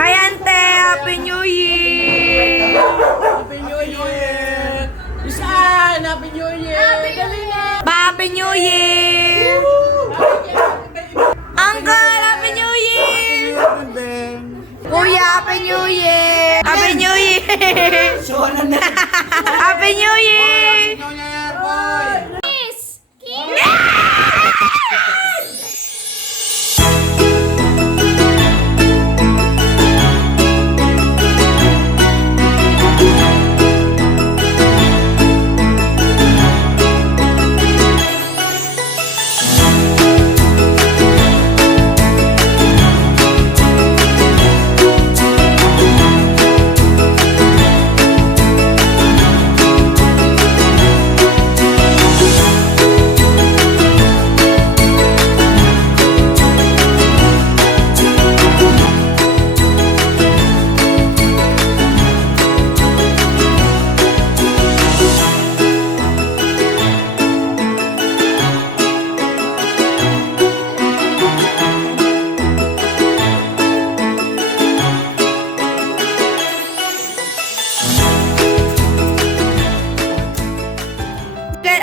Hi, Ante! Happy New Year! Happy New Year! Isan! Happy New Year! Happy New Year! Uncle, Happy New Year! Kuya, Happy New Year! Happy New Year! Happy New Year!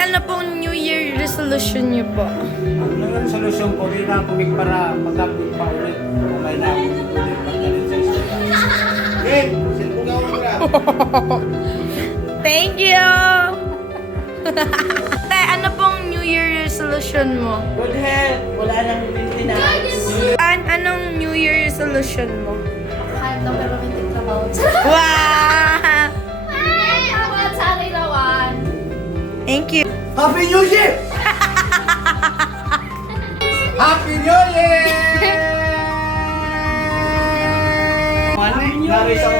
Ano pong New Year resolution niyo po? Ang solusyon ko, hindi na kumik para mag-upload pa ulit. Okay na ako ulit pagdating sa istorya. Game! Silpugaw mo na! Thank you! Te, ano pong New Year resolution mo? Good health! Wala nang maintenance. Anong New Year resolution mo? Kahit daw pero may trabaho. Wow! Ay, ako at sa Rawan. Thank you. Happy New Year! Happy New Year! Naris ako